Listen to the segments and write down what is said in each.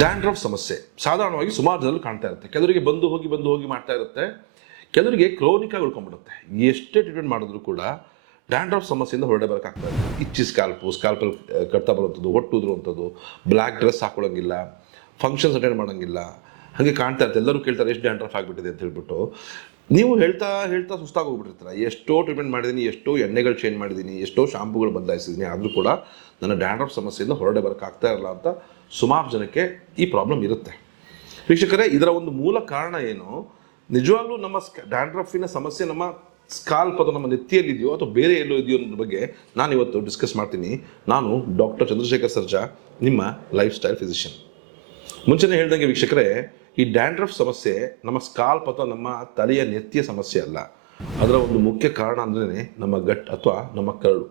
Dandruff ಸಮಸ್ಯೆ ಸಾಧಾರಣವಾಗಿ ಸುಮಾರು ಜನರು ಕಾಣ್ತಾ ಇರುತ್ತೆ. ಕೆಲವರಿಗೆ ಬಂದು ಹೋಗಿ ಮಾಡ್ತಾ ಇರುತ್ತೆ, ಕೆಲವರಿಗೆ ಕ್ರೋನಿಕ್ ಆಗಿ ಉಳ್ಕೊಂಡ್ಬಿಡುತ್ತೆ. ಎಷ್ಟೇ ಟ್ರೀಟ್ಮೆಂಟ್ ಮಾಡಿದ್ರು ಕೂಡ ಡ್ಯಾಂಡ್ರಫ್ ಸಮಸ್ಯೆಯಿಂದ ಹೊರಡೆ ಬರೋಕ್ಕಾಗ್ತಾ ಇದೆ. ಇಚ್ಚಿ ಸ್ಕಾಲ್ಪಲ್ ಕಟ್ತಾ ಬರುವಂಥದ್ದು, ಹೊಟ್ಟುದ್ರುವಂಥದ್ದು, ಬ್ಲ್ಯಾಕ್ ಡ್ರೆಸ್ ಹಾಕೊಳ್ಳೋಂಗಿಲ್ಲ, ಫಂಕ್ಷನ್ಸ್ ಅಟೆಂಡ್ ಮಾಡೋಂಗಿಲ್ಲ, ಹಾಗೆ ಕಾಣ್ತಾ ಇರುತ್ತೆ. ಎಲ್ಲರೂ ಕೇಳ್ತಾರೆ ಎಷ್ಟು ಡ್ಯಾಂಡ್ರಫ್ ಆಗಿಬಿಟ್ಟಿದೆ ಅಂತ ಹೇಳ್ಬಿಟ್ಟು. ನೀವು ಹೇಳ್ತಾ ಸುಸ್ತಾಗಿ ಹೋಗ್ಬಿಟ್ಟಿರ್ತೀರ. ಎಷ್ಟೋ ಟ್ರೀಟ್ಮೆಂಟ್ ಮಾಡಿದ್ದೀನಿ, ಎಷ್ಟೋ ಎಣ್ಣೆಗಳು ಚೇಂಜ್ ಮಾಡಿದ್ದೀನಿ, ಎಷ್ಟೋ ಶಾಂಪುಗಳು ಬದಲಾಯಿಸಿದ್ದೀನಿ, ಆದರೂ ಕೂಡ ನನ್ನ ಡ್ಯಾಂಡ್ರಫ್ ಸಮಸ್ಯೆಯಿಂದ ಹೊರಡೆ ಬರೋಕ್ಕಾಗ್ತಾ ಇರಲ್ಲ ಅಂತ ಸುಮಾರು ಜನಕ್ಕೆ ಈ ಪ್ರಾಬ್ಲಮ್ ಇರುತ್ತೆ. ವೀಕ್ಷಕರೇ, ಇದರ ಒಂದು ಮೂಲ ಕಾರಣ ಏನು? ನಿಜವಾಗ್ಲೂ ನಮ್ಮ ಡ್ಯಾಂಡ್ರಫಿನ ಸಮಸ್ಯೆ ನಮ್ಮ ಸ್ಕಾಲ್ಪ್ ಅಥವಾ ನಮ್ಮ ನೆತ್ತಿಯಲ್ಲಿದೆಯೋ ಅಥವಾ ಬೇರೆ ಎಲ್ಲೋ ಇದೆಯೋ ಅನ್ನೋದ್ರ ಬಗ್ಗೆ ನಾನು ಇವತ್ತು ಡಿಸ್ಕಸ್ ಮಾಡ್ತೀನಿ. ನಾನು ಡಾಕ್ಟರ್ ಚಂದ್ರಶೇಖರ್ ಸರ್ಜಾ, ನಿಮ್ಮ ಲೈಫ್ ಸ್ಟೈಲ್ ಫಿಸಿಷಿಯನ್. ಮುಂಚೆನೇ ಹೇಳ್ದಂಗೆ ವೀಕ್ಷಕರೇ, ಈ ಡ್ಯಾಂಡ್ರಫ್ ಸಮಸ್ಯೆ ನಮ್ಮ ಸ್ಕಾಲ್ಪ್ ಅಥವಾ ನಮ್ಮ ತಲೆಯ ನೆತ್ತಿಯ ಸಮಸ್ಯೆ ಅಲ್ಲ. ಅದರ ಒಂದು ಮುಖ್ಯ ಕಾರಣ ಅಂದ್ರೆ ನಮ್ಮ ಗಟ್ ಅಥವಾ ನಮ್ಮ ಕರಳು.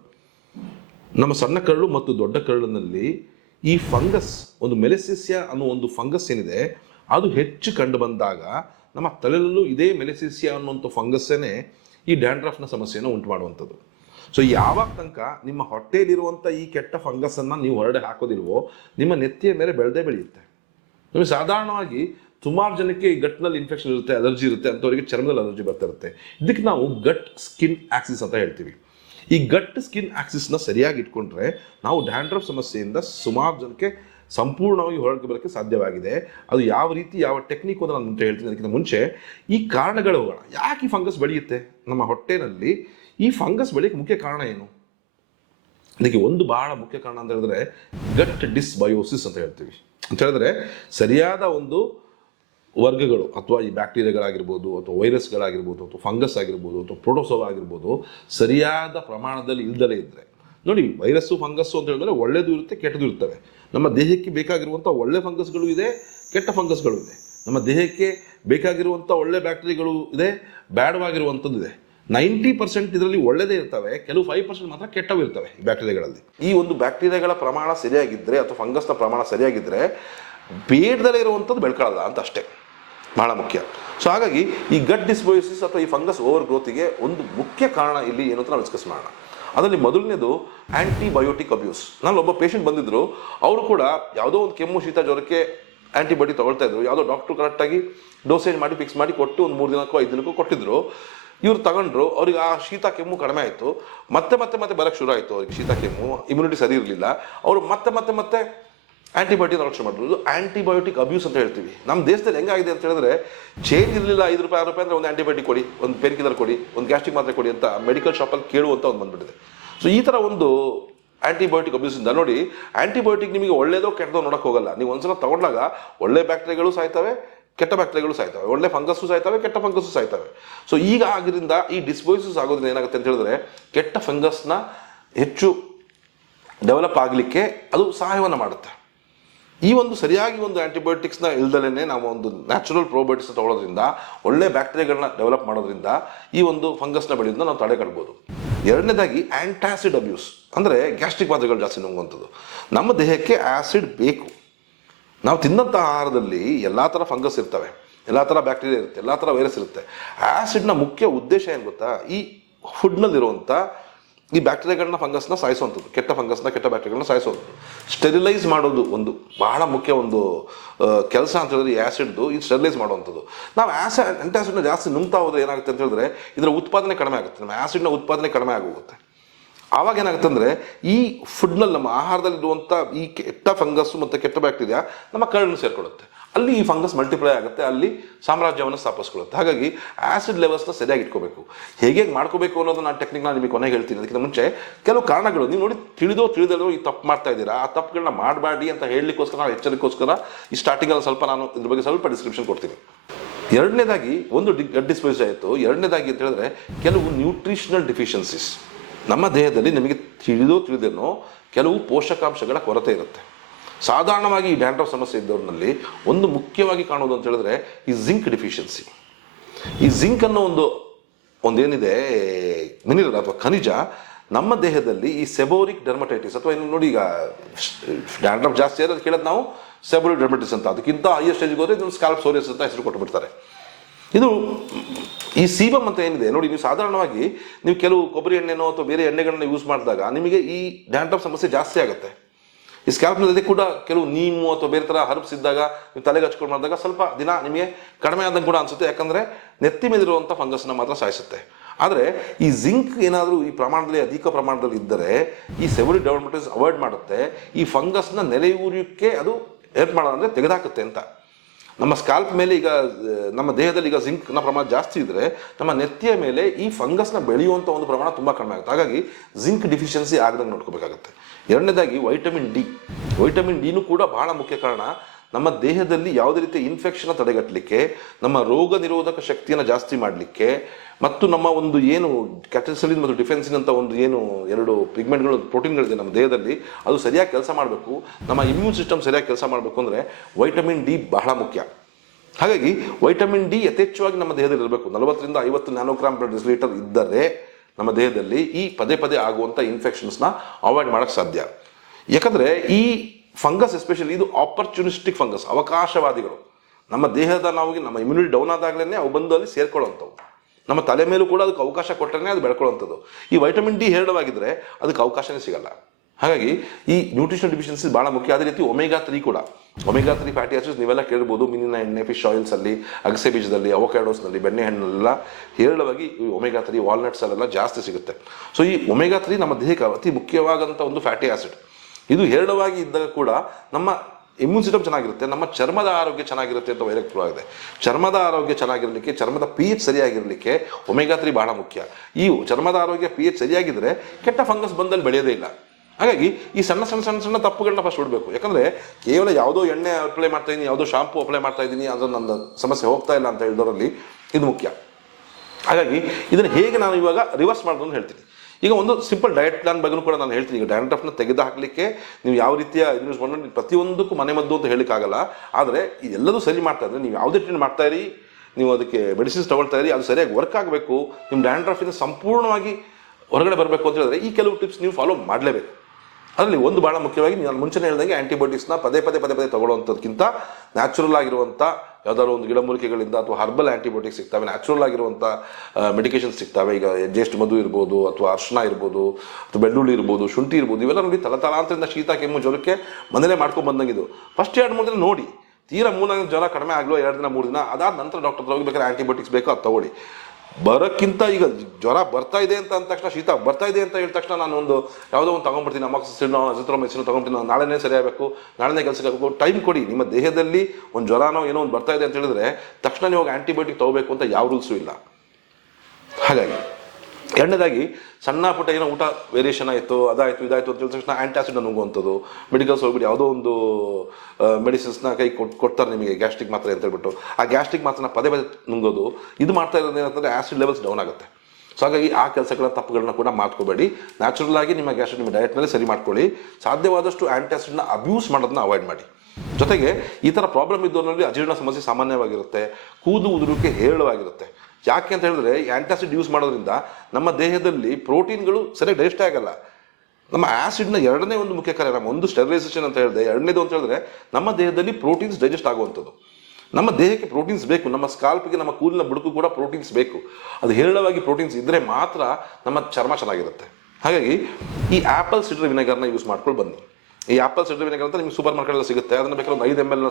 ನಮ್ಮ ಸಣ್ಣ ಕರಳು ಮತ್ತು ದೊಡ್ಡ ಕರಳಿನಲ್ಲಿ ಈ ಫಂಗಸ್, ಒಂದು ಮೆಲಿಸಿಸಿಯಾ ಅನ್ನೋ ಒಂದು ಫಂಗಸ್ ಏನಿದೆ, ಅದು ಹೆಚ್ಚು ಕಂಡು ಬಂದಾಗ ನಮ್ಮ ತಲೆಯಲ್ಲೂ ಇದೇ ಮೆಲಿಸಿಸಿಯಾ ಅನ್ನುವಂಥ ಫಂಗಸ್ಸೇನೆ ಈ ಡ್ಯಾಂಡ್ರಫ್ನ ಸಮಸ್ಯೆಯನ್ನು ಉಂಟು ಮಾಡುವಂಥದ್ದು. ಸೊ ಯಾವಾಗ ತನಕ ನಿಮ್ಮ ಹೊಟ್ಟೆಯಲ್ಲಿರುವಂಥ ಈ ಕೆಟ್ಟ ಫಂಗಸ್ಸನ್ನು ನೀವು ಹೊರಡೆ ಹಾಕೋದಿಲ್ವೋ, ನಿಮ್ಮ ನೆತ್ತಿಯ ಮೇಲೆ ಬೆಳೆಯುತ್ತೆ. ನಿಮಗೆ ಸಾಧಾರಣವಾಗಿ ಸುಮಾರು ಜನಕ್ಕೆ ಈ ಗಟ್ನಲ್ಲಿ ಇನ್ಫೆಕ್ಷನ್ ಇರುತ್ತೆ, ಅಲರ್ಜಿ ಇರುತ್ತೆ, ಅಂಥವರಿಗೆ ಚರ್ಮದಲ್ಲಿ ಅಲರ್ಜಿ ಬರ್ತಾ ಇರುತ್ತೆ. ಇದಕ್ಕೆ ನಾವು ಗಟ್ ಸ್ಕಿನ್ ಆಕ್ಸಿಸ್ ಅಂತ ಹೇಳ್ತೀವಿ. ಈ ಗಟ್ ಸ್ಕಿನ್ ಆಕ್ಸಿಸ್ನ ಸರಿಯಾಗಿ ಇಟ್ಕೊಂಡ್ರೆ ನಾವು ಡ್ಯಾಂಡ್ರಫ್ ಸಮಸ್ಯೆಯಿಂದ ಸುಮಾರು ಜನಕ್ಕೆ ಸಂಪೂರ್ಣವಾಗಿ ಹೊರಗೆ ಬರೋಕ್ಕೆ ಸಾಧ್ಯವಾಗಿದೆ. ಅದು ಯಾವ ರೀತಿ, ಯಾವ ಟೆಕ್ನಿಕ್ ಅಂತ ನಾನು ಮುಂಚೆ ಹೇಳ್ತೀನಿ. ಅದಕ್ಕಿಂತ ಮುಂಚೆ ಈ ಕಾರಣಗಳು ಹೋಗೋಣ. ಯಾಕೆ ಈ ಫಂಗಸ್ ಬೆಳೆಯುತ್ತೆ ನಮ್ಮ ಹೊಟ್ಟೆನಲ್ಲಿ? ಈ ಫಂಗಸ್ ಬೆಳೆಯೋಕ್ಕೆ ಮುಖ್ಯ ಕಾರಣ ಏನು? ಅದಕ್ಕೆ ಒಂದು ಬಹಳ ಮುಖ್ಯ ಕಾರಣ ಅಂತ ಹೇಳಿದ್ರೆ ಗಟ್ ಡಿಸ್ಬಯೋಸಿಸ್ ಅಂತ ಹೇಳ್ತೀವಿ. ಅಂತ ಹೇಳಿದ್ರೆ ಸರಿಯಾದ ಒಂದು ವರ್ಗಗಳು ಅಥವಾ ಈ ಬ್ಯಾಕ್ಟೀರಿಯಾಗಳಾಗಿರ್ಬೋದು, ಅಥವಾ ವೈರಸ್ಗಳಾಗಿರ್ಬೋದು, ಅಥವಾ ಫಂಗಸ್ ಆಗಿರ್ಬೋದು, ಅಥವಾ ಪ್ರೋಟೋಸೋವಾ ಆಗಿರ್ಬೋದು, ಸರಿಯಾದ ಪ್ರಮಾಣದಲ್ಲಿ ಇಲ್ದಲೇ ಇದ್ದರೆ, ನೋಡಿ, ವೈರಸ್ಸು ಫಂಗಸ್ಸು ಅಂತ ಹೇಳಿದ್ರೆ ಒಳ್ಳೆಯದು ಇರುತ್ತೆ, ಕೆಟ್ಟದು ಇರ್ತವೆ. ನಮ್ಮ ದೇಹಕ್ಕೆ ಬೇಕಾಗಿರುವಂಥ ಒಳ್ಳೆ ಫಂಗಸ್ಗಳು ಇದೆ, ಕೆಟ್ಟ ಫಂಗಸ್ಗಳು ಇದೆ. ನಮ್ಮ ದೇಹಕ್ಕೆ ಬೇಕಾಗಿರುವಂಥ ಒಳ್ಳೆ ಬ್ಯಾಕ್ಟೀರಿಯಾಗಳು ಇದೆ, ಬ್ಯಾಡವಾಗಿರುವಂಥದ್ದು ಇದೆ. 90% ಇದರಲ್ಲಿ ಒಳ್ಳೆಯದೇ ಇರ್ತವೆ, ಕೆಲವು 5% ಮಾತ್ರ ಕೆಟ್ಟವು ಇರ್ತವೆ ಈ ಬ್ಯಾಕ್ಟೀರಿಯಾಗಳಲ್ಲಿ. ಈ ಒಂದು ಬ್ಯಾಕ್ಟೀರಿಯಾಗಳ ಪ್ರಮಾಣ ಸರಿಯಾಗಿದ್ದರೆ ಅಥವಾ ಫಂಗಸ್ನ ಪ್ರಮಾಣ ಸರಿಯಾಗಿದ್ದರೆ ಬೇಡದಲ್ಲೇ ಇರುವಂಥದ್ದು ಬೆಳ್ಕೊಳ್ಳಲ್ಲ ಅಂತ ಅಷ್ಟೇ, ಬಹಳ ಮುಖ್ಯ. ಸೊ ಹಾಗಾಗಿ ಈ ಗಟ್ ಡಿಸ್ಬಯೋಸಿಸ್ ಅಥವಾ ಈ ಫಂಗಸ್ ಓವರ್ ಗ್ರೋತಿಗೆ ಒಂದು ಮುಖ್ಯ ಕಾರಣ ಇಲ್ಲಿ ಏನು ಅಂತ ನಾವು ಡಿಸ್ಕಸ್ ಮಾಡೋಣ. ಅದರಲ್ಲಿ ಮೊದಲನೇದು ಆ್ಯಂಟಿಬಯೋಟಿಕ್ ಅಬ್ಯೂಸ್. ನಾನು ಒಬ್ಬ ಪೇಷಂಟ್ ಬಂದಿದ್ದರು, ಅವರು ಕೂಡ ಯಾವುದೋ ಒಂದು ಕೆಮ್ಮು ಶೀತ ಜ್ವರಕ್ಕೆ ಆ್ಯಂಟಿಬಯೋಟಿಕ್ ತಗೊಳ್ತಾ ಇದ್ರು. ಯಾವುದೋ ಡಾಕ್ಟ್ರು ಕರೆಕ್ಟಾಗಿ ಡೋಸೇಜ್ ಮಾಡಿ ಫಿಕ್ಸ್ ಮಾಡಿ ಕೊಟ್ಟು ಒಂದು 3 ದಿನಕ್ಕೋ 5 ದಿನಕ್ಕೋ ಕೊಟ್ಟಿದ್ರು. ಇವ್ರು ತಗೊಂಡ್ರು, ಅವ್ರಿಗೆ ಆ ಶೀತ ಕೆಮ್ಮು ಕಡಿಮೆ ಆಯಿತು, ಮತ್ತೆ ಬರೋಕ್ಕೆ ಶುರು ಆಯಿತು. ಅವ್ರಿಗೆ ಶೀತ ಕೆಮ್ಮು, ಇಮ್ಯುನಿಟಿ ಸರಿ ಇರಲಿಲ್ಲ, ಅವರು ಮತ್ತೆ ಆ್ಯಂಟಿಬಯೋಟಿಕ್ ರಕ್ಷಣೆ ಮಾಡೋದು ಆ್ಯಂಟಿಬಯೋಟಿಕ್ ಅಬ್ಯೂಸ್ ಅಂತ ಹೇಳ್ತೀವಿ. ನಮ್ಮ ದೇಶದಲ್ಲಿ ಹೆಂಗಾಗಿದೆ ಅಂತ ಹೇಳಿದ್ರೆ, ಚೇಂಜ್ ಇರಲಿಲ್ಲ, 5 ರೂಪಾಯಿ 6 ರೂಪಾಯಿ ಅಂದರೆ ಒಂದು ಆ್ಯಂಟಿಬಯೋಟಿಕ್ ಕೊಡಿ, ಒಂದು ಪೇನ್ ಕಿಲ್ಲರ್ ಕೊಡಿ, ಒಂದು ಗ್ಯಾಸ್ಟ್ರಿಕ್ ಮಾತ್ರೆ ಕೊಡಿ ಅಂತ ಮೆಡಿಕಲ್ ಶಾಪಲ್ಲಿ ಕೇಳುವಂಥ ಒಂದು ಬಂದುಬಿಟ್ಟಿದೆ. ಸೊ ಈ ಥರ ಒಂದು ಆ್ಯಂಟಿಬಯೋಟಿಕ್ ಅಬ್ಯೂಸಿಂದ ನೋಡಿ, ಆ್ಯಂಟಿಬಯೋಟಿಕ್ ನಿಮಗೆ ಒಳ್ಳೇದೋ ಕೆಟ್ಟದೋ ನೋಡೋಕೆ ಹೋಗಲ್ಲ. ನೀವು ಒಂದ್ಸಲ ತಗೊಂಡಾಗ ಒಳ್ಳೆ ಬ್ಯಾಕ್ಟೀರಿಯಾಗಳು ಸಾಯ್ತವೆ, ಕೆಟ್ಟ ಬ್ಯಾಕ್ಟೀರಿಯಾಗಳು ಸಾಯ್ತವೆ, ಒಳ್ಳೆ ಫಂಗಸ್ಸು ಸಾಯ್ತವೆ, ಕೆಟ್ಟ ಫಂಗಸ್ಸು ಸಾಯ್ತವೆ. ಸೊ ಈಗ ಆಗಿರಿಂದ ಈ ಡಿಸ್ಬಯೋಸಿಸ್ ಆಗೋದ್ರಿಂದ ಏನಾಗುತ್ತೆ ಅಂತ ಹೇಳಿದ್ರೆ, ಕೆಟ್ಟ ಫಂಗಸ್ನ ಹೆಚ್ಚು ಡೆವಲಪ್ ಆಗಲಿಕ್ಕೆ ಅದು ಸಹಾಯವನ್ನು ಮಾಡುತ್ತೆ. ಈ ಒಂದು ಸರಿಯಾಗಿ ಒಂದು ಆ್ಯಂಟಿಬಯೋಟಿಕ್ಸ್ನ ಇಲ್ದಲೇ ನಾವು ಒಂದು ನ್ಯಾಚುರಲ್ ಪ್ರೋಬಯೋಟಿಕ್ಸ್ನ ತಗೊಳ್ಳೋದ್ರಿಂದ, ಒಳ್ಳೆ ಬ್ಯಾಕ್ಟೀರಿಯಾಗಳನ್ನ ಡೆವಲಪ್ ಮಾಡೋದ್ರಿಂದ ಈ ಒಂದು ಫಂಗಸ್ನ ಬೆಳೆಯೋದನ್ನ ನಾವು ತಡೆಗಟ್ಬೋದು. ಎರಡನೇದಾಗಿ ಆ್ಯಂಟಾಸಿಡ್ ಅಬ್ಯೂಸ್, ಅಂದರೆ ಗ್ಯಾಸ್ಟ್ರಿಕ್ ಮಾತ್ರೆಗಳು ಜಾಸ್ತಿ ನುಂಗುವಂಥದ್ದು. ನಮ್ಮ ದೇಹಕ್ಕೆ ಆ್ಯಸಿಡ್ ಬೇಕು. ನಾವು ತಿನ್ನಂಥ ಆಹಾರದಲ್ಲಿ ಎಲ್ಲ ಥರ ಫಂಗಸ್ ಇರ್ತವೆ, ಎಲ್ಲ ಥರ ಬ್ಯಾಕ್ಟೀರಿಯಾ ಇರುತ್ತೆ, ಎಲ್ಲ ಥರ ವೈರಸ್ ಇರುತ್ತೆ. ಆ್ಯಸಿಡ್ನ ಮುಖ್ಯ ಉದ್ದೇಶ ಏನು ಗೊತ್ತಾ? ಈ ಫುಡ್ನಲ್ಲಿರುವಂಥ ಈ ಬ್ಯಾಕ್ಟೀರಿಯಾಗಳನ್ನ ಫಂಗಸ್ನ ಸಾಯಿಸುವಂಥದ್ದು, ಕೆಟ್ಟ ಫಂಗಸ್ನ ಕೆಟ್ಟ ಬ್ಯಾಕ್ಟೀರಿಯಾಗಳನ್ನ ಸಾಯಿಸುವಂಥದ್ದು, ಸ್ಟೆರಿಲೈಸ್ ಮಾಡೋದು ಒಂದು ಬಹಳ ಮುಖ್ಯ ಒಂದು ಕೆಲಸ ಅಂತ ಹೇಳಿದ್ರೆ ಈ ಆ್ಯಸಿಡ್ದು, ಈ ಸ್ಟೆರಿಲೈಸ್ ಮಾಡುವಂಥದ್ದು. ನಾವು ಆ್ಯಂಟಾಸಿಡ್ನ ಜಾಸ್ತಿ ನುಂಗ್ತಾ ಹೋದ್ರೆ ಏನಾಗುತ್ತೆ ಅಂತ ಹೇಳಿದ್ರೆ ಇದರ ಉತ್ಪಾದನೆ ಕಡಿಮೆ ಆಗುತ್ತೆ, ನಮ್ಮ ಆ್ಯಸಿಡ್ನ ಉತ್ಪಾದನೆ ಕಡಿಮೆ ಆಗೋಗುತ್ತೆ. ಆವಾಗ ಏನಾಗುತ್ತೆ ಅಂದರೆ ಈ ಫುಡ್ನಲ್ಲಿ, ನಮ್ಮ ಆಹಾರದಲ್ಲಿರುವಂಥ ಈ ಕೆಟ್ಟ ಫಂಗಸ್ಸು ಮತ್ತು ಕೆಟ್ಟ ಬ್ಯಾಕ್ಟೀರಿಯಾ ನಮ್ಮ ಕರಳನ್ನು ಸೇರಿಕೊಳ್ಳುತ್ತೆ. ಅಲ್ಲಿ ಈ ಫಂಗಸ್ ಮಲ್ಟಿಪ್ಲೈ ಆಗುತ್ತೆ, ಅಲ್ಲಿ ಸಾಮ್ರಾಜ್ಯವನ್ನು ಸ್ಥಾಪಿಸ್ಕೊಳ್ಳುತ್ತೆ. ಹಾಗಾಗಿ ಆ್ಯಸಿಡ್ ಲೆವೆಲ್ಸ್ನ ಸರಿಯಾಗಿ ಇಟ್ಕೋಬೇಕು. ಹೇಗೆ ಮಾಡ್ಕೋಬೇಕು ಅನ್ನೋದು ನಾನು ಟೆಕ್ನಿಕ್ ನಾನು ನಿಮಗೆ ಕೊನೆಗೆ ಹೇಳ್ತೀನಿ. ಅದಕ್ಕಿಂತ ಮುಂಚೆ ಕೆಲವು ಕಾರಣಗಳು ನೀವು ನೋಡಿ, ತಿಳಿದೋ ಈ ತಪ್ಪು ಮಾಡ್ತಾ ಇದ್ದೀರಾ, ಆ ತಪ್ಪುಗಳನ್ನ ಮಾಡಬೇಡಿ ಅಂತ ಹೇಳಲಿಕ್ಕೋಸ್ಕರ, ನಾವು ಎಚ್ಚರಿಕೋಸ್ಕರ ಈ ಸ್ಟಾರ್ಟಿಂಗಲ್ಲಿ ಸ್ವಲ್ಪ ನಾನು ಇದ್ರ ಬಗ್ಗೆ ಸ್ವಲ್ಪ ಡಿಸ್ಕ್ರಿಪ್ಷನ್ ಕೊಡ್ತೀನಿ. ಎರಡನೇದಾಗಿ ಒಂದು ಗಟ್ ಡಿಸ್ಬಯೋಸಿಸ್ ಆಯಿತು. ಎರಡನೇದಾಗಿ ಅಂತ ಹೇಳಿದ್ರೆ ಕೆಲವು ನ್ಯೂಟ್ರಿಷನಲ್ ಡಿಫಿಷಿಯನ್ಸೀಸ್. ನಮ್ಮ ದೇಹದಲ್ಲಿ ನಿಮಗೆ ತಿಳಿದೇನೋ ಕೆಲವು ಪೋಷಕಾಂಶಗಳ ಕೊರತೆ ಇರುತ್ತೆ. ಸಾಧಾರಣವಾಗಿ ಈ ಡ್ಯಾಂಡ್ರಫ್ ಸಮಸ್ಯೆ ಇದ್ದವ್ರಲ್ಲಿ ಒಂದು ಮುಖ್ಯವಾಗಿ ಕಾಣೋದು ಅಂತ ಹೇಳಿದ್ರೆ ಈ ಜಿಂಕ್ ಡಿಫಿಷಿಯನ್ಸಿ. ಈ ಜಿಂಕ್ ಅನ್ನೋ ಒಂದೇನಿದೆ ಮಿನರಲ್ ಅಥವಾ ಖನಿಜ ನಮ್ಮ ದೇಹದಲ್ಲಿ ಈ ಸೆಬೋರಿಕ್ ಡರ್ಮಟೈಟಿಸ್ ಅಥವಾ ಇನ್ನು ನೋಡಿ, ಈಗ ಡ್ಯಾಂಡ್ರಫ್ ಜಾಸ್ತಿ ಆದರೆ ಅದು ಕೇಳೋದು ನಾವು ಸೆಬೋರಿಕ್ ಡರ್ಮಟೈಟಿಸ್ ಅಂತ. ಅದಕ್ಕಿಂತ ಹೈಯರ್ ಸ್ಟೇಜ್ಗೆ ಹೋದರೆ ಇದನ್ನು ಸ್ಕಾಲ್ಪ್ ಸೋರಿಯಸ್ ಅಂತ ಹೆಸರು ಕೊಟ್ಟುಬಿಡ್ತಾರೆ. ಇದು ಈ ಸೀಬಮ್ ಅಂತ ಏನಿದೆ ನೋಡಿ, ನೀವು ಸಾಧಾರಣವಾಗಿ ಕೆಲವು ಕೊಬ್ಬರಿ ಎಣ್ಣೆನೋ ಅಥವಾ ಬೇರೆ ಎಣ್ಣೆಗಳನ್ನ ಯೂಸ್ ಮಾಡಿದಾಗ ನಿಮಗೆ ಈ ಡ್ಯಾಂಡ್ರಫ್ ಸಮಸ್ಯೆ ಜಾಸ್ತಿ ಆಗುತ್ತೆ. ಈ ಸ್ಕ್ಯಾಲ್ಪ್ನಲ್ಲಿ ಕೂಡ ಕೆಲವು ನೀಮು ಅಥವಾ ಬೇರೆ ಥರ ಹರ್ಬ್ಸ್ ಇದ್ದಾಗ ನೀವು ತಲೆಗೆ ಹಚ್ಕೊಂಡು ಮಾಡಿದಾಗ ಸ್ವಲ್ಪ ದಿನ ನಿಮಗೆ ಕಡಿಮೆ ಆದಂಗೆ ಕೂಡ ಅನಿಸುತ್ತೆ, ಯಾಕಂದರೆ ನೆತ್ತಿ ಮೇಲಿರುವಂಥ ಫಂಗಸ್ನ ಮಾತ್ರ ಸಾಯಿಸುತ್ತೆ. ಆದರೆ ಈ ಜಿಂಕ್ ಏನಾದರೂ ಈ ಪ್ರಮಾಣದಲ್ಲಿ ಅಧಿಕ ಪ್ರಮಾಣದಲ್ಲಿ ಇದ್ದರೆ ಈ ಸೆವರಿ ಡೆವಲಪ್ಮೆಂಟ್ ಅವಾಯ್ಡ್ ಮಾಡುತ್ತೆ, ಈ ಫಂಗಸ್ನ ನೆಲೆಯೂರಿಕೆ ಅದು ಹೆಲ್ಪ್ ಮಾಡೋದಂದರೆ ತೆಗೆದುಹಾಕುತ್ತೆ ಅಂತ. ನಮ್ಮ ಸ್ಕಾಲ್ಪ್ ಮೇಲೆ ಈಗ ನಮ್ಮ ದೇಹದಲ್ಲಿ ಈಗ ಜಿಂಕ್ನ ಪ್ರಮಾಣ ಜಾಸ್ತಿ ಇದ್ದರೆ ನಮ್ಮ ನೆತ್ತಿಯ ಮೇಲೆ ಈ ಫಂಗಸ್ನ ಬೆಳೆಯುವಂಥ ಒಂದು ಪ್ರಮಾಣ ತುಂಬ ಕಡಿಮೆ ಆಗುತ್ತೆ. ಹಾಗಾಗಿ ಜಿಂಕ್ ಡಿಫಿಷಿಯನ್ಸಿ ಆಗದಂಗೆ ನೋಡ್ಕೋಬೇಕಾಗುತ್ತೆ. ಎರಡನೇದಾಗಿ ವೈಟಮಿನ್ ಡಿನೂ ಕೂಡ ಬಹಳ ಮುಖ್ಯ ಕಾರಣ. ನಮ್ಮ ದೇಹದಲ್ಲಿ ಯಾವುದೇ ರೀತಿಯ ಇನ್ಫೆಕ್ಷನ್ ತಡೆಗಟ್ಟಲಿಕ್ಕೆ, ನಮ್ಮ ರೋಗ ನಿರೋಧಕ ಶಕ್ತಿಯನ್ನು ಜಾಸ್ತಿ ಮಾಡಲಿಕ್ಕೆ, ಮತ್ತು ನಮ್ಮ ಒಂದು ಏನು ಕ್ಯಾಟಲ್ಸಲಿನ್ ಮತ್ತು ಡಿಫೆನ್ಸಿನ್ ಅಂತ ಒಂದು ಏನು ಎರಡು ಪಿಗ್ಮೆಂಟ್ಗಳು ಪ್ರೋಟೀನ್ಗಳಿದೆ ನಮ್ಮ ದೇಹದಲ್ಲಿ, ಅದು ಸರಿಯಾಗಿ ಕೆಲಸ ಮಾಡಬೇಕು, ನಮ್ಮ ಇಮ್ಯೂನ್ ಸಿಸ್ಟಮ್ ಸರಿಯಾಗಿ ಕೆಲಸ ಮಾಡಬೇಕು ಅಂದರೆ ವೈಟಮಿನ್ ಡಿ ಬಹಳ ಮುಖ್ಯ. ಹಾಗಾಗಿ ವೈಟಮಿನ್ ಡಿ ಯಥೇಚ್ಛವಾಗಿ ನಮ್ಮ ದೇಹದಲ್ಲಿ ಇರಬೇಕು. 40 ರಿಂದ 50 ನ್ಯಾನೋಗ್ರಾಮ್ ಪರ್ ಡೆಸಿಲೀಟರ್ ಇದ್ದರೆ ನಮ್ಮ ದೇಹದಲ್ಲಿ ಈ ಪದೇ ಆಗುವಂಥ ಇನ್ಫೆಕ್ಷನ್ಸ್ನ ಅವಾಯ್ಡ್ ಮಾಡೋಕ್ಕೆ ಸಾಧ್ಯ. ಯಾಕಂದರೆ ಈ ಫಂಗಸ್ ಎಸ್ಪೆಷಲಿ ಇದು ಆಪರ್ಚುನಿಸ್ಟಿಕ್ ಫಂಗಸ್, ಅವಕಾಶವಾದಿಗಳು. ನಮ್ಮ ದೇಹದ ನಮ್ಮ ಇಮ್ಯುನಿಟಿ ಡೌನ್ ಆದಾಗಲೇ ಅವು ಬಂದು ಅಲ್ಲಿ ಸೇರ್ಕೊಳ್ಳೋವಂಥವು. ನಮ್ಮ ತಲೆ ಮೇಲೂ ಕೂಡ ಅದಕ್ಕೆ ಅವಕಾಶ ಕೊಟ್ಟರೆ ಅದು ಬೆಳ್ಕೊಳ್ಳೋವಂಥದ್ದು. ಈ ವೈಟಮಿನ್ ಡಿ ಹೇರಳವಾಗಿದ್ದರೆ ಅದಕ್ಕೆ ಅವಕಾಶನೇ ಸಿಗಲ್ಲ. ಹಾಗಾಗಿ ಈ ನ್ಯೂಟ್ರಿಷನಲ್ ಡಿಫಿಷಿಯನ್ಸಿ ಭಾಳ ಮುಖ್ಯ. ಅದೇ ರೀತಿ ಒಮೆಗಾ 3 ಕೂಡ, ಒಮೆಗಾ 3 ಫ್ಯಾಟಿ ಆಸಿಡ್ಸ್ ನೀವೆಲ್ಲ ಕೇಳ್ಬೋದು. ಮೀನಿನ ಎಣ್ಣೆ, ಫಿಶ್ ಆಯಿಲ್ಸಲ್ಲಿ, ಅಗಸೆ ಬೀಜದಲ್ಲಿ, ಅವೊಕ್ಯಾಡೋಸ್ನಲ್ಲಿ, ಬೆಣ್ಣೆಹಣ್ಣೆಲ್ಲ ಹೇರಳವಾಗಿ ಒಮೆಗಾ 3 ವಾಲ್ನಟ್ಸಲ್ಲೆಲ್ಲ ಜಾಸ್ತಿ ಸಿಗುತ್ತೆ. ಸೊ ಈ ಒಮೆಗಾ 3 ನಮ್ಮ ದೇಹಕ್ಕೆ ಅತಿ ಮುಖ್ಯವಾದಂಥ ಒಂದು ಫ್ಯಾಟಿ ಆಸಿಡ್. ಇದು ಹೇರಳವಾಗಿ ಇದ್ದಾಗ ಕೂಡ ನಮ್ಮ ಇಮ್ಯೂನ್ ಸಿಸ್ಟಮ್ ಚೆನ್ನಾಗಿರುತ್ತೆ, ನಮ್ಮ ಚರ್ಮದ ಆರೋಗ್ಯ ಚೆನ್ನಾಗಿರುತ್ತೆ ಅಂತ ವೈರಕ್ತವಾಗಿದೆ. ಚರ್ಮದ ಆರೋಗ್ಯ ಚೆನ್ನಾಗಿರಲಿಕ್ಕೆ, ಚರ್ಮದ pH ಸರಿಯಾಗಿರಲಿಕ್ಕೆ ಒಮೆಗಾ 3 ಬಹಳ ಮುಖ್ಯ. ಈ ಚರ್ಮದ ಆರೋಗ್ಯ pH ಸರಿಯಾಗಿದ್ದರೆ ಕೆಟ್ಟ ಫಂಗಸ್ ಬಂದಲ್ಲಿ ಬೆಳೆಯೋದೇ ಇಲ್ಲ. ಹಾಗಾಗಿ ಈ ಸಣ್ಣ ತಪ್ಪುಗಳನ್ನ ಫಸ್ಟ್ ಬಿಡಬೇಕು. ಯಾಕಂದರೆ ಕೇವಲ ಯಾವುದೋ ಎಣ್ಣೆ ಅಪ್ಲೈ ಮಾಡ್ತಾ ಇದ್ದೀನಿ, ಯಾವುದೋ ಶಾಂಪು ಅಪ್ಲೈ ಮಾಡ್ತಾ ಇದ್ದೀನಿ, ಅದು ನನ್ನ ಸಮಸ್ಯೆ ಹೋಗ್ತಾ ಇಲ್ಲ ಅಂತ ಹೇಳಿದವರಲ್ಲಿ ಇದು ಮುಖ್ಯ. ಹಾಗಾಗಿ ಇದನ್ನು ಹೇಗೆ ನಾನು ಇವಾಗ ರಿವರ್ಸ್ ಮಾಡೋದು ಅಂತ ಹೇಳ್ತೀನಿ. ಈಗ ಒಂದು ಸಿಂಪಲ್ ಡಯಟ್ ಪ್ಲಾನ್ ಬಗ್ಗೆ ಕೂಡ ನಾನು ಹೇಳ್ತೀನಿ. ಈಗ ಡ್ಯಾಂಡ್ರಫ್ನ ತೆಗೆದು ಹಾಕಲಿಕ್ಕೆ ನೀವು ಯಾವ ರೀತಿಯ ಯೂಸ್ ಮಾಡಿ, ಪ್ರತಿಯೊಂದಕ್ಕೂ ಮದ್ದು ಅಂತ ಹೇಳೋಕ್ಕಾಗಲ್ಲ. ಆದರೆ ಇದೆಲ್ಲದೂ ಸರಿ ಮಾಡ್ತಾ ಇದ್ರೆ ನೀವು ಯಾವುದೇ ಟ್ರೀಟ್ಮೆಂಟ್ ಮಾಡ್ತಾ ಇರಿ, ನೀವು ಅದಕ್ಕೆ ಮೆಡಿಸಿನ್ಸ್ ತಗೊಳ್ತಾ ಇರಿ, ಅದು ಸರಿಯಾಗಿ ವರ್ಕ್ ಆಗಬೇಕು, ನಿಮ್ಮ ಡ್ಯಾಂಡ್ರಫಿಂದ ಸಂಪೂರ್ಣವಾಗಿ ಹೊರಗಡೆ ಬರಬೇಕು ಅಂತ ಹೇಳಿದ್ರೆ ಈ ಕೆಲವು ಟಿಪ್ಸ್ ನೀವು ಫಾಲೋ ಮಾಡಲೇಬೇಕು. ಅದರಲ್ಲಿ ಒಂದು ಭಾಳ ಮುಖ್ಯವಾಗಿ ನಾನು ಮುಂಚೆನೇ ಹೇಳ್ದಂಗೆ ಆ್ಯಂಟಿಬಯೋಟಿಕ್ಸ್ನ ಪದೇ ತಗೊಳ್ಳೋವಂಥದ್ಕಿಂತ ನ್ಯಾಚುರಲ್ ಆಗಿರುವಂಥ ಯಾವುದಾದ್ರು ಒಂದು ಗಿಡಮೂಲಿಕೆಗಳಿಂದ ಅಥವಾ ಹರ್ಬಲ್ ಆ್ಯಂಟಿಬಯೋಟಿಕ್ಸ್ ಸಿಗ್ತವೆ, ನ್ಯಾಚುರಲ್ ಆಗಿರುವಂಥ ಮೆಡಿಕೇಶನ್ಸ್ ಸಿಗ್ತವೆ. ಈಗ ಜೇಸ್ಟ್ ಮಧು ಇರ್ಬೋದು, ಅಥವಾ ಅರ್ಶಿನ ಇರ್ಬೋದು, ಅಥವಾ ಬೆಳ್ಳುಳ್ಳಿ ಇರ್ಬೋದು, ಶುಂಠಿ ಇರ್ಬೋದು, ಇವೆಲ್ಲ ನೋಡಿ ತಲಾಂತರದಿಂದ ಶೀತ, ಕೆಮ್ಮು, ಜ್ವರಕ್ಕೆ ಮನೇಲೆ ಮಾಡ್ಕೊಂಡು ಬಂದಂಗಿದು. ಫಸ್ಟ್ 2-3 ದಿನ ನೋಡಿ, ತೀರಾ 3 ದಿನ ಜ್ವರ ಕಡಿಮೆ ಆಗಲು 2 ದಿನ 3 ದಿನ, ಅದಾದ ನಂತರ ಡಾಕ್ಟರ್ ಹತ್ರ ಹೋಗ್ಬೇಕಾದ್ರೆ ಆ್ಯಂಟಿಬಯೋಟಿಕ್ಸ್ ಬೇಕೋ ಅದು ತಗೊಳ್ಳಿ. ಬರೋಕ್ಕಿಂತ ಈಗ ಜ್ವರ ಬರ್ತಾ ಇದೆ ಅಂತ ಅಂದ ತಕ್ಷಣ, ಶೀತ ಬರ್ತಾ ಇದೆ ಅಂತ ಹೇಳಿದ ತಕ್ಷಣ ನಾನು ಒಂದು ಯಾವುದೋ ಒಂದು ತಗೊಂಡ್ಬಿಡ್ತೀನಿ, ಅಜಿಥ್ರೋಮೈಸಿನ್ ತಗೊಂಡ್ಬಿಡ್ತೀನಿ, ನಾಳೆನೇ ಸರಿಯಾಗಬೇಕು, ನಾಳೆನೇ ಕೆಲಸಕ್ಕೆ ಆಗಬೇಕು. ಟೈಮ್ ಕೊಡಿ. ನಿಮ್ಮ ದೇಹದಲ್ಲಿ ಒಂದು ಜ್ವರನೋ ಏನೋ ಒಂದು ಬರ್ತಾ ಇದೆ ಅಂತ ಹೇಳಿದ್ರೆ ತಕ್ಷಣ ನೀವು ಆ್ಯಂಟಿಬಯೋಟಿಕ್ ತಗೋಬೇಕು ಅಂತ ಯಾವ ರೂಲ್ಸು ಇಲ್ಲ. ಹಾಗಾಗಿ ಎರಡನೇದಾಗಿ ಸಣ್ಣ ಪುಟ್ಟ ಏನೋ ಊಟ ವೇರಿಯೇಷನ್ ಆಯಿತು, ಅದಾಯಿತು ಇದಾಯಿತು ಅಂತ ಹೇಳಿದ ತಕ್ಷಣ ಆ್ಯಂಟಾಸಿಡ್ ನುಂಗುವಂಥದ್ದು, ಮೆಡಿಕಲ್ಸ್ ಹೋಗ್ಬಿಟ್ಟು ಯಾವುದೋ ಒಂದು ಮೆಡಿಸಿನ್ಸ್ನ ಕೈ ಕೊಡ್ತಾರೆ ನಿಮಗೆ, ಗ್ಯಾಸ್ಟ್ರಿಕ್ ಮಾತ್ರೆ ಅಂತ ಹೇಳ್ಬಿಟ್ಟು ಆ ಗ್ಯಾಸ್ಟ್ರಿಕ್ ಮಾತ್ರನ ಪದೇ ನುಂಗೋದು, ಇದು ಮಾಡ್ತಾ ಇರೋದು ಏನಂತಂದರೆ ಆ್ಯಸಿಡ್ ಲೆವೆಲ್ಸ್ ಡೌನ್ ಆಗುತ್ತೆ. ಸೊ ಹಾಗಾಗಿ ಆ ಕೆಲಸಗಳ ತಪ್ಪುಗಳನ್ನ ಕೂಡ ಮಾಡ್ಕೋಬೇಡಿ. ನ್ಯಾಚುರಲ್ ಆಗಿ ನಿಮ್ಮ ಗ್ಯಾಸ್ಟ್ರಿಕ್ ನಿಮ್ಮ ಡಯಟ್ನಲ್ಲಿ ಸರಿ ಮಾಡ್ಕೊಳ್ಳಿ. ಸಾಧ್ಯವಾದಷ್ಟು ಆ್ಯಂಟಾಸಿಡ್ನ ಅಬ್ಯೂಸ್ ಮಾಡೋದನ್ನ ಅವಾಯ್ಡ್ ಮಾಡಿ. ಜೊತೆಗೆ ಈ ಥರ ಪ್ರಾಬ್ಲಮ್ ಇದ್ದವರಲ್ಲಿ ಅಜೀರ್ಣ ಸಮಸ್ಯೆ ಸಾಮಾನ್ಯವಾಗಿರುತ್ತೆ, ಕೂದಲು ಉದುರೋಕೆ ಹೇರಳವಾಗಿರುತ್ತೆ. ಯಾಕೆ ಅಂತ ಹೇಳಿದ್ರೆ ಆ್ಯಂಟಾಸಿಡ್ ಯೂಸ್ ಮಾಡೋದ್ರಿಂದ ನಮ್ಮ ದೇಹದಲ್ಲಿ ಪ್ರೋಟೀನ್ಗಳು ಸರಿಯಾಗಿ ಡೈಜೆಸ್ಟ್ ಆಗಲ್ಲ. ನಮ್ಮ ಆ್ಯಸಿಡ್ನ ಎರಡನೇ ಒಂದು ಮುಖ್ಯ ಕಾರಣ, ಒಂದು ಸ್ಟೆರಿಲೈಸೇಷನ್ ಅಂತ ಹೇಳಿದೆ, ಎರಡನೇದು ಅಂತ ಹೇಳಿದ್ರೆ ನಮ್ಮ ದೇಹದಲ್ಲಿ ಪ್ರೋಟೀನ್ಸ್ ಡೈಜೆಸ್ಟ್ ಆಗುವಂಥದ್ದು. ನಮ್ಮ ದೇಹಕ್ಕೆ ಪ್ರೋಟೀನ್ಸ್ ಬೇಕು, ನಮ್ಮ ಸ್ಕಾಲ್ಪ್ಗೆ, ನಮ್ಮ ಕೂದಲಿನ ಬುಡಕು ಕೂಡ ಪ್ರೋಟೀನ್ಸ್ ಬೇಕು. ಅದು ಹೇರಳವಾಗಿ ಪ್ರೋಟೀನ್ಸ್ ಇದ್ದರೆ ಮಾತ್ರ ನಮ್ಮ ಚರ್ಮ ಚೆನ್ನಾಗಿರುತ್ತೆ. ಹಾಗಾಗಿ ಈ ಆ್ಯಪಲ್ ಸಿಡರ್ ವಿನೆಗರ್ನ ಯೂಸ್ ಮಾಡ್ಕೊಂಡು ಬನ್ನಿ. ಈ ಆ್ಯಪಲ್ ಸಿಡರ್ ವಿನೆಗರ್ ಅಂತ ನಿಮ್ಗೆ ಸೂಪರ್ ಮಾರ್ಕೆಟಲ್ಲಿ ಸಿಗುತ್ತೆ. ಅದನ್ನು ಬೇಕಾದ್ರೆ ಒಂದು 5 ml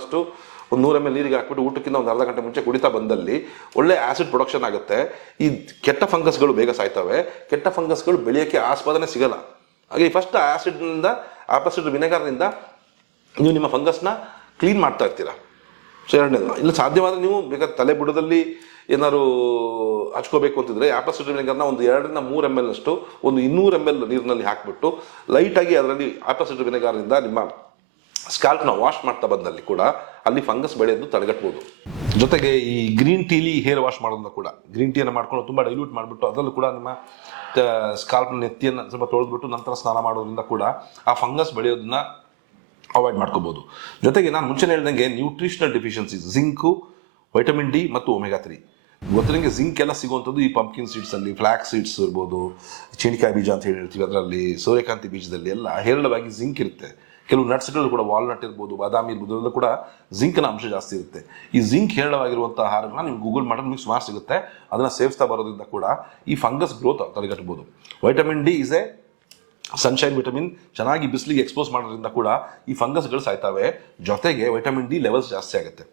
ಒಂದು 100 ml ನೀರಿಗೆ ಹಾಕ್ಬಿಟ್ಟು ಊಟಕ್ಕಿಂತ ಒಂದು ಅರ್ಧ ಗಂಟೆ ಮುಂಚೆ ಕುಡಿತಾ ಬಂದಲ್ಲಿ ಒಳ್ಳೆ ಆ್ಯಸಿಡ್ ಪ್ರೊಡಕ್ಷನ್ ಆಗುತ್ತೆ. ಈ ಕೆಟ್ಟ ಫಂಗಸ್ಗಳು ಬೇಗ ಸಾಯ್ತವೆ, ಕೆಟ್ಟ ಫಂಗಸ್ಗಳು ಬೆಳೆಯೋಕ್ಕೆ ಆಸ್ಪದನೆ ಸಿಗಲ್ಲ. ಹಾಗೆ ಫಸ್ಟ್ ಆ್ಯಸಿಡ್ನಿಂದ, ಆ್ಯಪಲ್ ಸಿಡರ್ ವಿನೆಗರ್ನಿಂದ ನೀವು ನಿಮ್ಮ ಫಂಗಸ್ನ ಕ್ಲೀನ್ ಮಾಡ್ತಾ ಇರ್ತೀರ. ಸೊ ಎರಡನೇದು. ಇಲ್ಲ ಸಾಧ್ಯವಾದರೆ ನೀವು ಬೇಕಾದ್ರೆ ತಲೆ ಬುಡದಲ್ಲಿ ಏನಾದ್ರು ಹಚ್ಕೋಬೇಕು ಅಂತಿದ್ರೆ ಆ್ಯಪಲ್ ಸಿಡರ್ ವಿನೆಗರ್ನ ಒಂದು 2 ರಿಂದ 3 ml ಒಂದು 200 ml ನೀರಿನಲ್ಲಿ ಹಾಕಿಬಿಟ್ಟು ಲೈಟಾಗಿ ಅದರಲ್ಲಿ ಆ್ಯಪಲ್ ಸಿಡರ್ ವಿನೆಗರ್ನಿಂದ ನಿಮ್ಮ ಸ್ಕಾಲ್ಪ್ನ ವಾಶ್ ಮಾಡ್ತಾ ಬಂದಲ್ಲಿ ಕೂಡ ಅಲ್ಲಿ ಫಂಗಸ್ ಬೆಳೆಯೋದು ತಡೆಗಟ್ಬೋದು. ಜೊತೆಗೆ ಈ ಗ್ರೀನ್ ಟೀಲಿ ಹೇರ್ ವಾಶ್ ಮಾಡೋದನ್ನ ಕೂಡ, ಗ್ರೀನ್ ಟೀಯನ್ನು ಮಾಡ್ಕೊಂಡು ತುಂಬ ಡೈಲ್ಯೂಟ್ ಮಾಡಿಬಿಟ್ಟು ಅದರಲ್ಲೂ ಕೂಡ ನಿಮ್ಮ ಸ್ಕಾಲ್ಪ್ನ ನೆತ್ತಿಯನ್ನು ಸ್ವಲ್ಪ ತೊಳೆದ್ಬಿಟ್ಟು ನಂತರ ಸ್ನಾನ ಮಾಡೋದ್ರಿಂದ ಕೂಡ ಆ ಫಂಗಸ್ ಬೆಳೆಯೋದನ್ನ ಅವಾಯ್ಡ್ ಮಾಡ್ಕೋಬೋದು. ಜೊತೆಗೆ ನಾನು ಮುಂಚೆ ಹೇಳ್ದಂಗೆ nutritional deficiencies, zinc, vitamin D ಮತ್ತು ಒಮೆಗಾ 3 ಗೊತ್ತಿರಂಗೆ ಜಿಂಕ್ ಎಲ್ಲ ಸಿಗುವಂಥದ್ದು ಈ ಪಂಪ್ಕಿನ್ ಸೀಡ್ಸಲ್ಲಿ, ಫ್ಲಾಕ್ಸ್ ಸೀಡ್ಸ್ ಇರ್ಬೋದು, ಚೀನಿಕಾಯಿ ಬೀಜ ಅಂತ ಹೇಳಿರ್ತೀವಿ, ಅದರಲ್ಲಿ ಸೂರ್ಯಕಾಂತಿ ಬೀಜದಲ್ಲಿ ಎಲ್ಲ ಹೇರಳವಾಗಿ ಜಿಂಕ್ ಇರುತ್ತೆ. ಕೆಲವು ನಟ್ಸ್ಗಳು ಕೂಡ, ವಾಲ್ನಟ್ ಇರ್ಬೋದು, ಬಾದಾಮಿ ಇರ್ಬೋದು, ಅದರಲ್ಲೂ ಕೂಡ ಜಿಂಕ್ನ ಅಂಶ ಜಾಸ್ತಿ ಇರುತ್ತೆ. ಈ ಜಿಂಕ್ ಹೇರಳವಾಗಿರುವಂಥ ಆಹಾರಗಳನ್ನ ನೀವು ಗೂಗಲ್ ಮಾಡಿದ್ರೆ ನಿಮಗೆ ಸುಮಾರು ಸಿಗುತ್ತೆ. ಅದನ್ನು ಸೇವಿಸ್ತಾ ಬರೋದ್ರಿಂದ ಕೂಡ ಈ ಫಂಗಸ್ ಗ್ರೋತ್ ತಡೆಗಟ್ಟಬಹುದು. Vitamin D is A sunshine vitamin ಚೆನ್ನಾಗಿ ಬಿಸಿಲಿಗೆ ಎಕ್ಸ್ಪೋಸ್ ಮಾಡೋದ್ರಿಂದ ಕೂಡ ಈ ಫಂಗಸ್ಗಳು ಸಾಯ್ತವೆ. ಜೊತೆಗೆ ವೈಟಮಿನ್ ಡಿ ಲೆವೆಲ್ಸ್ ಜಾಸ್ತಿ ಆಗುತ್ತೆ.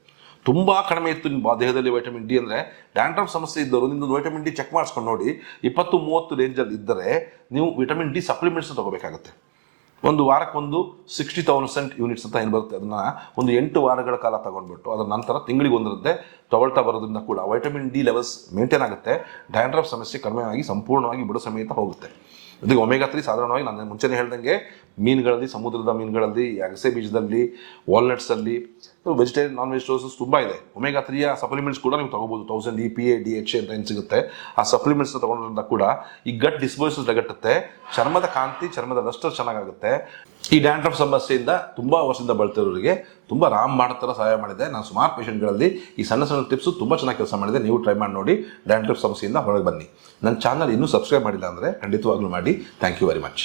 ತುಂಬ ಕಡಿಮೆ ಇತ್ತು ನಿಮ್ಮ ದೇಹದಲ್ಲಿ ವೈಟಮಿನ್ ಡಿ ಅಂದರೆ ಡ್ಯಾಂಡ್ರಫ್ ಸಮಸ್ಯೆ ಇದ್ದವರು ನಿಮ್ಮದು ವೈಟಮಿನ್ ಡಿ ಚೆಕ್ ಮಾಡಿಸ್ಕೊಂಡು ನೋಡಿ, 20-30 ರೇಂಜಲ್ಲಿ ಇದ್ದರೆ ನೀವು ವಿಟಮಿನ್ ಡಿ ಸಪ್ಲಿಮೆಂಟ್ಸ್ ತೊಗೋಬೇಕಾಗುತ್ತೆ. ಒಂದು ವಾರಕ್ಕೊಂದು 60,000 ಯೂನಿಟ್ಸ್ ಅಂತ ಏನು ಬರುತ್ತೆ, ಅದನ್ನು ಒಂದು 8 ವಾರಗಳ ಕಾಲ ತಗೊಂಡ್ಬಿಟ್ಟು ಅದರ ನಂತರ ತಿಂಗಳಿಗೆ ಒಂದರಂತೆ ತಗೊಳ್ತಾ ಬರೋದ್ರಿಂದ ಕೂಡ ವೈಟಮಿನ್ ಡಿ ಲೆವೆಲ್ಸ್ ಮೇಂಟೈನ್ ಆಗುತ್ತೆ. ಡ್ಯಾಂಡ್ರಫ್ ಸಮಸ್ಯೆ ಕಡಿಮೆ ಆಗಿ ಸಂಪೂರ್ಣವಾಗಿ ಬಿಡೋ ಸಮೇತ ಹೋಗುತ್ತೆ. ಇದಕ್ಕೆ ಒಮೆಗಾ 3 ಸಾಧಾರಣವಾಗಿ ನಾನು ಮುಂಚೆನೇ ಹೇಳ್ದಂಗೆ ಮೀನುಗಳಲ್ಲಿ, ಸಮುದ್ರದ ಮೀನುಗಳಲ್ಲಿ, ಅಗಸೆ ಬೀಜದಲ್ಲಿ, ವಾಲ್ನಟ್ಸಲ್ಲಿ, ವೆಜಿಟೇರಿಯನ್ ನಾನ್ ವೆಜ್ ಸೋರ್ಸಸ್ ತುಂಬ ಇದೆ. ಒಮೆಗಾ 3ಯ ಸಪ್ಲಿಮೆಂಟ್ಸ್ ಕೂಡ ನೀವು ತೊಗೋಬೋದು. 1000 EPA DHA ಅಂತ ಏನು ಸಿಗುತ್ತೆ, ಆ ಸಪ್ಲಿಮೆಂಟ್ಸ್ನ ತೊಗೊಂಡ್ರಿಂದ ಕೂಡ ಈ ಗಟ್ ಡಿಸ್ಬೋಸಸ್ ತಗಟ್ಟುತ್ತೆ, ಚರ್ಮದ ಕಾಂತಿ, ಚರ್ಮದ ಲಸ್ಟರ್ ಚೆನ್ನಾಗಾಗುತ್ತೆ. ಈ ಡ್ಯಾಂಡ್ರಫ್ ಸಮಸ್ಯೆಯಿಂದ ತುಂಬ ವರ್ಷದಿಂದ ಬಳತಿರೋರಿಗೆ ತುಂಬ ಆರಾಮ್ ಮಾಡೋ ಥರ ಸಹಾಯ ಮಾಡಿದೆ. ನಾನು ಸುಮಾರು ಪೇಷಂಟ್ಗಳಲ್ಲಿ ಈ ಸಣ್ಣ ಸಣ್ಣ ಟಿಪ್ಸು ತುಂಬ ಚೆನ್ನಾಗಿ ಕೆಲಸ ಮಾಡಿದೆ. ನೀವು ಟ್ರೈ ಮಾಡಿ ನೋಡಿ, ಡ್ಯಾಂಡ್ರಫ್ ಸಮಸ್ಯೆಯಿಂದ ಹೊರಗೆ ಬನ್ನಿ. ನನ್ನ ಚಾನಲ್ ಇನ್ನೂ ಸಬ್ಸ್ಕ್ರೈಬ್ ಮಾಡಿಲ್ಲ ಅಂದರೆ ಖಂಡಿತವಾಗ್ಲೂ ಮಾಡಿ. Thank you very much.